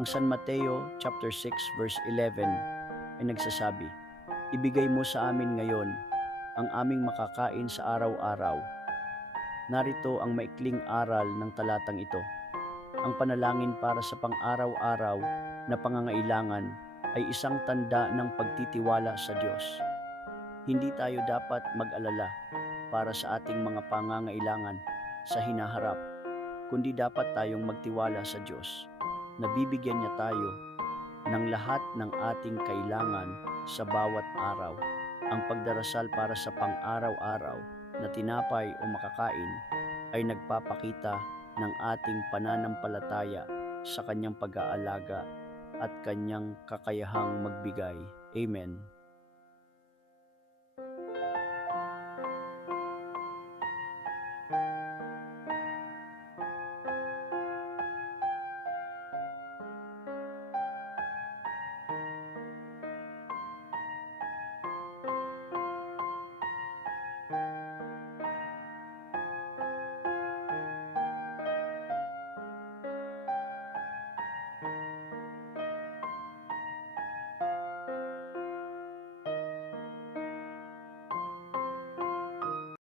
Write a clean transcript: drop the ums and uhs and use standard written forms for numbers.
Ang San Mateo chapter 6 verse 11 ay nagsasabi, "Ibigay mo sa amin ngayon ang aming makakain sa araw-araw." Narito ang maikling aral ng talatang ito. Ang panalangin para sa pang-araw-araw na pangangailangan ay isang tanda ng pagtitiwala sa Diyos. Hindi tayo dapat mag-alala para sa ating mga pangangailangan sa hinaharap, kundi dapat tayong magtiwala sa Diyos na bibigyan niya tayo ng lahat ng ating kailangan sa bawat araw. Ang pagdarasal para sa pang-araw-araw na tinapay o makakain ay nagpapakita ng ating pananampalataya sa kanyang pag-aalaga at kanyang kakayahang magbigay. Amen.